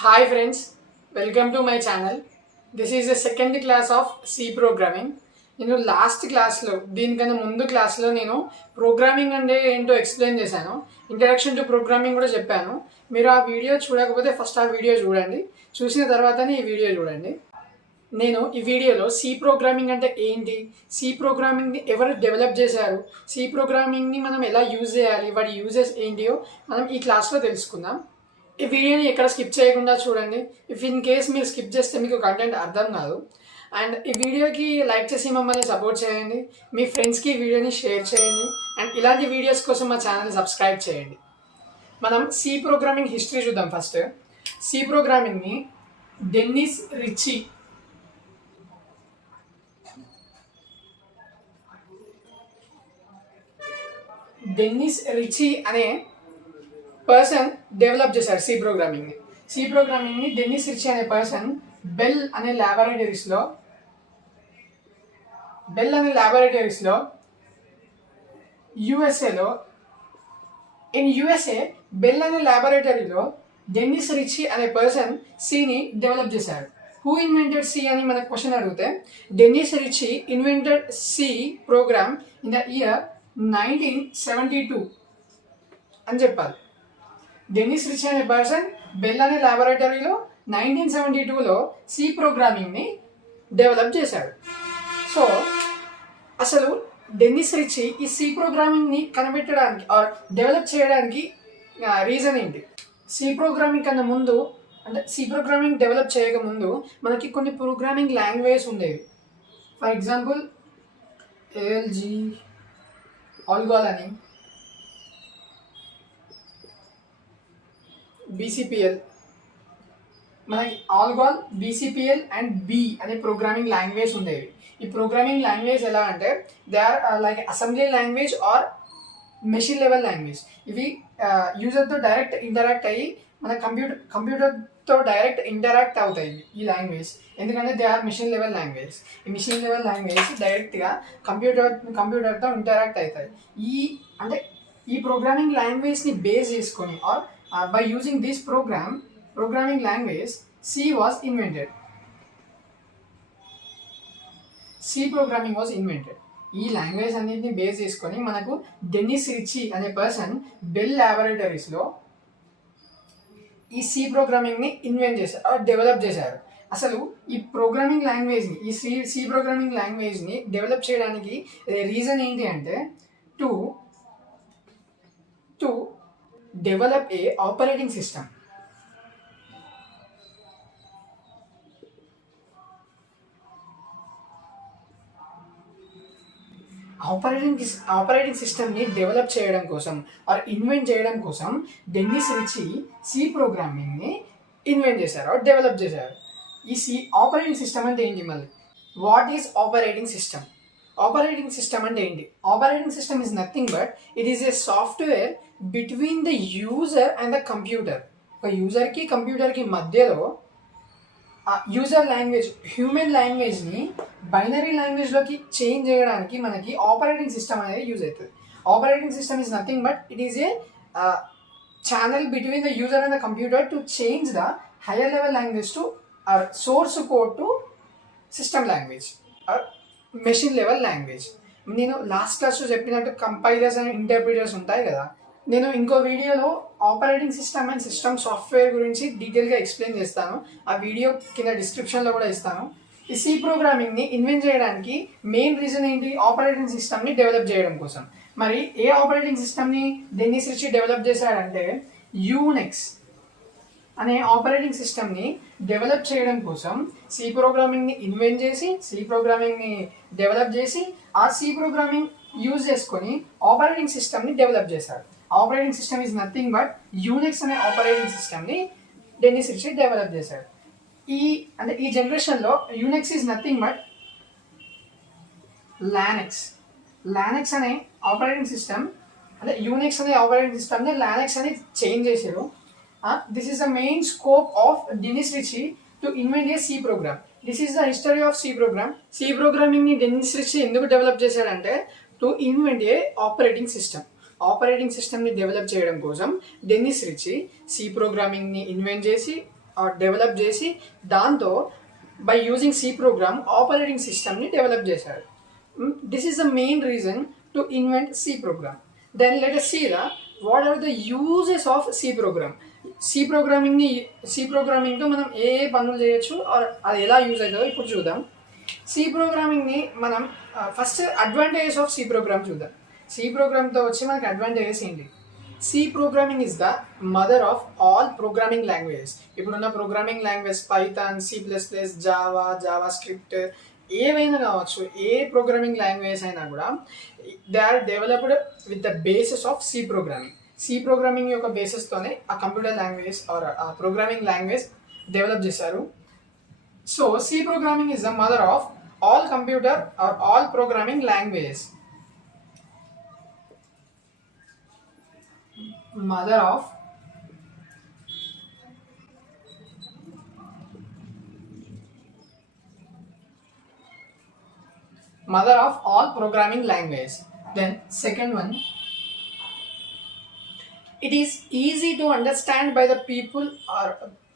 Hi friends, welcome to my channel. This is the second class of C programming. నేను last క్లాస్లో దీనికన్నా ముందు క్లాస్లో నేను ప్రోగ్రామింగ్ అంటే ఏంటో ఎక్స్ప్లెయిన్ చేశాను. ఇంట్రడక్షన్ టు ప్రోగ్రామింగ్ కూడా చెప్పాను. మీరు ఆ వీడియో చూడకపోతే ఫస్ట్ ఆ వీడియో చూడండి, చూసిన తర్వాతనే ఈ వీడియో చూడండి. నేను ఈ వీడియోలో సి ప్రోగ్రామింగ్ అంటే ఏంటి, సి ప్రోగ్రామింగ్ని ఎవరు డెవలప్ చేశారు, సి ప్రోగ్రామింగ్ని మనం ఎలా యూజ్ చేయాలి, వాటి యూజెస్ ఏంటియో మనం ఈ క్లాస్లో తెలుసుకుందాం. ఈ వీడియోని ఎక్కడ స్కిప్ చేయకుండా చూడండి. ఇఫ్ ఇన్ కేస్ మీరు స్కిప్ చేస్తే మీకు కంటెంట్ అర్థం కాదు. అండ్ ఈ వీడియోకి లైక్ చేసి మమ్మల్ని సపోర్ట్ చేయండి, మీ ఫ్రెండ్స్కి ఈ వీడియోని షేర్ చేయండి, అండ్ ఇలాంటి వీడియోస్ కోసం మా ఛానల్ సబ్స్క్రైబ్ చేయండి. మనం సి ప్రోగ్రామింగ్ హిస్టరీ చూద్దాం. ఫస్ట్ సి ప్రోగ్రామింగ్ని డెన్నిస్ రిచి అనే పర్సన్ డెవలప్ చేశారు సి ప్రోగ్రామింగ్ని. డెన్నిస్ రిచి అనే పర్సన్ బెల్ అనే ల్యాబొరేటరీస్లో యుఎస్ఏలో బెల్ అనే ల్యాబొరేటరీలో డెన్నిస్ రిచి అనే పర్సన్ సిని డెవలప్ చేశారు. హూ ఇన్వెంటెడ్ సి అని మనకు క్వశ్చన్ అడిగితే Dennis Ritchie invented C program in the year 1972 అని చెప్పాలి. డెన్నిస్ రిచి అనే పర్సన్ బెల్ అనే ల్యాబొరేటరీలో 1972లో సి ప్రోగ్రామింగ్ని డెవలప్ చేశాడు. సో అసలు డెన్నిస్ రిచి ఈ సి ప్రోగ్రామింగ్ని కనిపెట్టడానికి ఆర్ డెవలప్ చేయడానికి రీజన్ ఏంటి? సి ప్రోగ్రామింగ్ కన్నా ముందు, అంటే సి ప్రోగ్రామింగ్ డెవలప్ చేయకముందు మనకి కొన్ని ప్రోగ్రామింగ్ లాంగ్వేజ్ ఉండేవి. ఫర్ ఎగ్జాంపుల్ ఏఎల్జీ, ఆల్గోల్ అని, బీసీపీఎల్. మనకి ఆల్గోల్, బీసీపీఎల్ అండ్ బి అనే ప్రోగ్రామింగ్ లాంగ్వేజ్ ఉండేవి. ఈ ప్రోగ్రామింగ్ లాంగ్వేజ్ ఎలా అంటే they are like assembly language or machine level language. ఇవి యూజర్తో డైరెక్ట్ ఇంటరాక్ట్ అయ్యి మన కంప్యూటర్తో డైరెక్ట్ ఇంటరాక్ట్ అవుతాయి ఈ లాంగ్వేజ్, ఎందుకంటే they are machine level language. ఈ మెషిన్ లెవెల్ లాంగ్వేజ్ డైరెక్ట్గా కంప్యూటర్తో ఇంటరాక్ట్ అవుతాయి. ఈ ప్రోగ్రామింగ్ లాంగ్వేజ్ని బేస్ చేసుకొని or by using this programming language, C was invented. C programming was invented. ఈ లాంగ్వేజ్ అన్నింటిని బేస్ చేసుకొని మనకు డెన్నిస్ రిచి అనే పర్సన్ బెల్ ల్యాబొరేటరీస్లో ఈ సి ప్రోగ్రామింగ్ని ఇన్వెంట్ చేశారు, డెవలప్ చేశారు. అసలు ఈ ప్రోగ్రామింగ్ లాంగ్వేజ్ని, ఈ సి ప్రోగ్రామింగ్ లాంగ్వేజ్ని డెవలప్ చేయడానికి రీజన్ ఏంటి అంటే to develop a operating system. Operating సిస్టమ్ని డెవలప్ చేయడం కోసం ఆర్ ఇన్వెంట్ చేయడం కోసం డెన్నిస్ రిచి సి ప్రోగ్రామింగ్ని ఇన్వెంట్ చేశారు, డెవలప్ చేశారు. ఈ ఆపరేటింగ్ సిస్టమ్ అంటే ఏంటి? మళ్ళీ what is operating system? Operating system అంటే ఏంటి? Operating system is nothing but it is a software between the user and the computer. ఒక యూజర్కి కంప్యూటర్కి మధ్యలో యూజర్ లాంగ్వేజ్, హ్యూమన్ లాంగ్వేజ్ని బైనరీ లాంగ్వేజ్లోకి చేంజ్ చేయడానికి మనకి ఆపరేటింగ్ సిస్టమ్ అనేది యూజ్ అవుతుంది. Operating system is nothing but it is a channel between the user and the computer to change the higher level language to source code to system language or machine level language. నేను last క్లాస్లో చెప్పినట్టు compilers and interpreters ఉంటాయి కదా, నేను ఇంకో వీడియోలో operating system and system software గురించి డీటెయిల్గా ఎక్స్ప్లెయిన్ చేస్తాను. ఆ వీడియో కింద డిస్క్రిప్షన్లో కూడా ఇస్తాను. ఈ సి ప్రోగ్రామింగ్ని ఇన్వెంట్ చేయడానికి మెయిన్ రీజన్ ఏంటి? ఆపరేటింగ్ సిస్టమ్ని డెవలప్ చేయడం కోసం. మరి ఏ ఆపరేటింగ్ సిస్టమ్ని డెన్నిస్ రిచి డెవలప్ చేశాడంటే యూనిక్స్ అనే ఆపరేటింగ్ సిస్టమ్ని డెవలప్ చేయడం కోసం సి ప్రోగ్రామింగ్ని ఇన్వెంట్ చేసి, సి ప్రోగ్రామింగ్ని డెవలప్ చేసి, ఆ సి ప్రోగ్రామింగ్ యూజ్ చేసుకొని ఆపరేటింగ్ సిస్టమ్ని డెవలప్ చేశారు. Operating system is nothing but Unix అనే ఆపరేటింగ్ సిస్టమ్ని డెన్నిస్ రిచి డెవలప్ చేశారు. ఈ జనరేషన్లో యూనిక్స్ ఈజ్ నథింగ్ బట్ లానెక్స్ అనే ఆపరేటింగ్ సిస్టమ్, అంటే యూనిక్స్ అనే ఆపరేటింగ్ సిస్టమ్ని లానెక్స్ అని చేంజ్ చేశారు. This is the main scope of Dennis Ritchie to invent a C program. This is the history of C program. C ప్రోగ్రామింగ్ని Dennis Ritchie ఎందుకు develop చేశాడంటే to invent a operating system. Operating సిస్టమ్ని develop చేయడం కోసం Dennis Ritchie C ప్రోగ్రామింగ్ని invent చేసి develop చేసి దాంతో by using C program operating సిస్టమ్ని డెవలప్ చేశారు. This is the main reason to invent C program. Then let us see what are the uses of C program. C ప్రోగ్రామింగ్తో మనం ఏ పనులు చేయొచ్చు, అది ఎలా యూజ్ అవుతుందో ఇప్పుడు చూద్దాం. సి ప్రోగ్రామింగ్ని మనం first advantages of C program చూద్దాం. సి ప్రోగ్రామ్తో వచ్చి మనకి అడ్వాంటేజెస్ ఏంటి? C programming is the mother of all programming languages. ఇప్పుడున్న programming language Python, C++, JavaScript ఏవైనా కావచ్చు, ఏ ప్రోగ్రామింగ్ లాంగ్వేజ్ అయినా కూడా they are developed with the basis of C programming. C programming యొక్క బేసిస్తోనే ఆ కంప్యూటర్ లాంగ్వేజ్ ఆర్ ఆ ప్రోగ్రామింగ్ లాంగ్వేజ్ డెవలప్ చేశారు. So C programming is the mother of all computer are all programming languages. Mother of all programming languages. Then second one, it is easy to understand by the people, or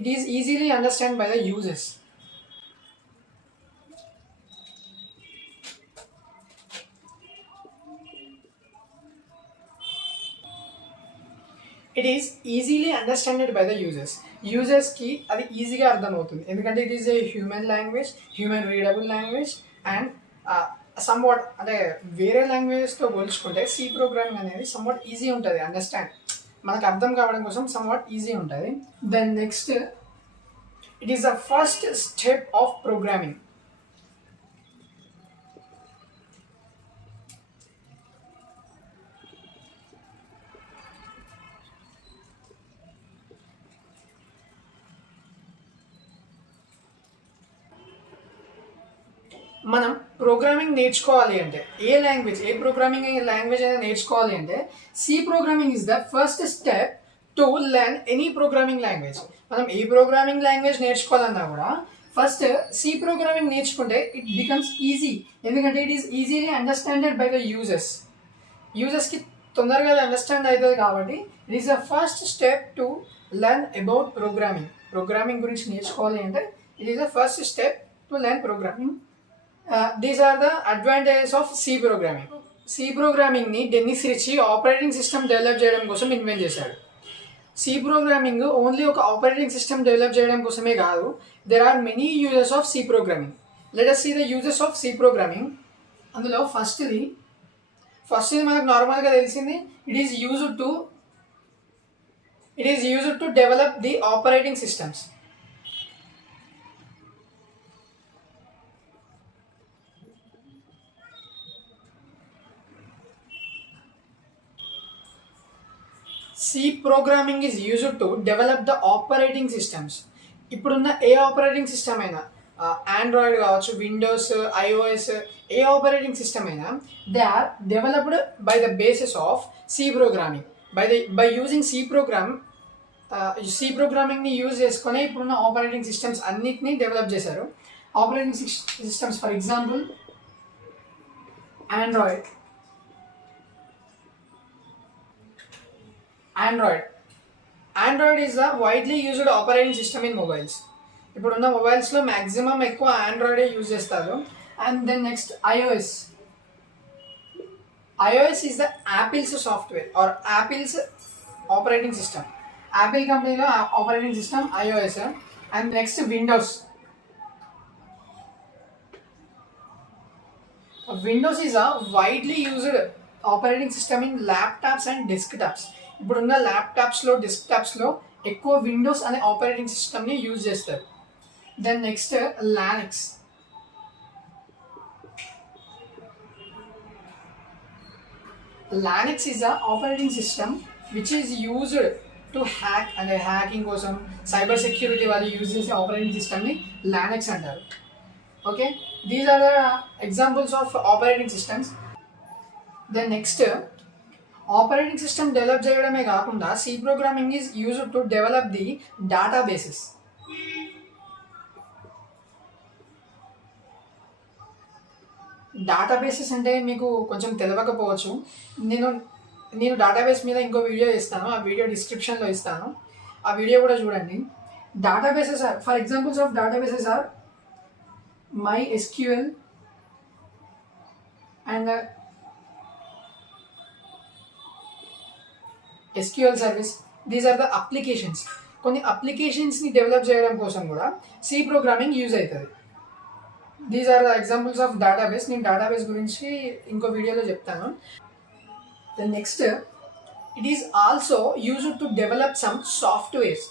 it is easily understand by the users. It is easily understanded by the యూజర్స్కి అది ఈజీగా అర్థమవుతుంది, ఎందుకంటే it is a human language, human readable language. And somewhat అంటే వేరే లాంగ్వేజెస్తో పోల్చుకుంటే C programming అనేది సమ్వాట్ ఈజీ ఉంటుంది అండర్స్టాండ్, మనకు అర్థం కావడం కోసం సమ్వాట్ ఈజీ ఉంటుంది. Then next, it is the first step of programming. మనం ప్రోగ్రామింగ్ నేర్చుకోవాలి అంటే ఏ ప్రోగ్రామింగ్ లాంగ్వేజ్ అయినా నేర్చుకోవాలి అంటే C programming is the first step to learn any programming language. మనం ఏ ప్రోగ్రామింగ్ లాంగ్వేజ్ నేర్చుకోవాలన్నా కూడా ఫస్ట్ సి ప్రోగ్రామింగ్ నేర్చుకుంటే ఇట్ బికమ్స్ ఈజీ, ఎందుకంటే it is easily understanded by the యూజర్స్కి తొందరగా అండర్స్టాండ్ అవుతుంది. కాబట్టి it is the first step to learn about programming గురించి నేర్చుకోవాలి అంటే it is the first step to learn programming. These are the advantages of C programming. C ప్రోగ్రామింగ్ని Dennis Ritchie operating system develop చేయడం కోసం invent చేశాడు. C programming only ఒక operating system develop చేయడం కోసమే కాదు, there are many uses of C programming. Let us see the uses of C programming. అందులో ఫస్ట్ది మనకు నార్మల్గా తెలిసింది, it is used to develop the operating systems. C programming is used to develop the operating systems. ఇప్పుడున్న ఏ operating system అయినా, Android కావచ్చు, Windows, iOS, ఏ ఆపరేటింగ్ సిస్టమ్ అయినా they are developed by the basis of C programming. By using C ప్రోగ్రామింగ్ని యూజ్ చేసుకొని ఇప్పుడున్న operating systems అన్నిటినీ డెవలప్ చేశారు. Operating systems for example Android is a widely used operating system in mobiles. ఇప్పుడున్న మొబైల్స్లో maximum ఎక్కువ ఆండ్రాయిడే యూజ్ చేస్తారు. And then next iOS is the Apple's software or Apple's operating system. Apple కంపెనీలో operating system iOS. And next Windows is a widely used operating system in laptops and desktops. ఇప్పుడున్న ల్యాప్టాప్స్లో, డెస్క్టాప్స్లో ఎక్కువ విండోస్ అనే operating సిస్టమ్ని use చేస్తారు. Then next Linux is a operating system which is used to hacking కోసం, cyber security వాళ్ళు use చేసే ఆపరేటింగ్ సిస్టమ్ని లానిక్స్ అంటారు. Okay, these are the examples of operating systems. Then next, operating system develop చేయడమే కాకుండా C programming is used to develop the databases. Databases అంటే మీకు కొంచెం తెలియకపోవచ్చు. నేను డేటాబేస్ మీద ఇంకో వీడియో ఇస్తాను, ఆ వీడియో డిస్క్రిప్షన్లో ఇస్తాను, ఆ వీడియో కూడా చూడండి. Databases are, for examples of databases are MySQL and SQL service. These are the applications. కొన్ని అప్లికేషన్స్ని డెవలప్ చేయడం కోసం కూడా సి ప్రోగ్రామింగ్ యూజ్ అవుతుంది. These are the examples of database. నేను డేటాబేస్ గురించి ఇంకో వీడియోలో చెప్తాను. The next, it is also used to develop some softwares.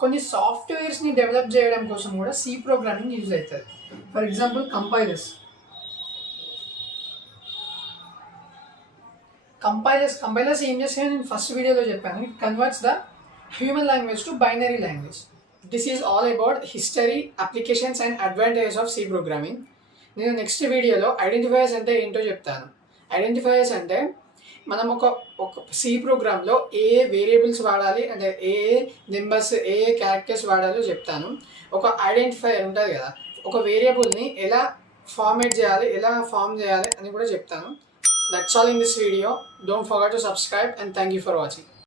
కొన్ని సాఫ్ట్వేర్స్ని డెవలప్ చేయడం కోసం కూడా సి ప్రోగ్రామింగ్ యూజ్ అవుతుంది. ఫర్ ఎగ్జాంపుల్ కంపైలర్స్ ఏం చేస్తాయో నేను ఫస్ట్ వీడియోలో చెప్పాను. It converts the human language to binary language. This is all about history, applications and advantages of C programming. నేను నెక్స్ట్ వీడియోలో ఐడెంటిఫైయర్స్ అంటే ఏంటో చెప్తాను. ఐడెంటిఫైయర్స్ అంటే మనం ఒక సి ప్రోగ్రాంలో ఏ వేరియబుల్స్ వాడాలి, అంటే ఏ నెంబర్స్, ఏ క్యారెక్టర్స్ వాడాలో చెప్తాను. ఒక ఐడెంటిఫైయర్ ఉంటుంది కదా, ఒక వేరియబుల్ని ఎలా ఫార్మేట్ చేయాలి, ఎలా ఫార్మ్ చేయాలి అని కూడా చెప్తాను. That's all in this video. Don't forget to subscribe and thank you for watching.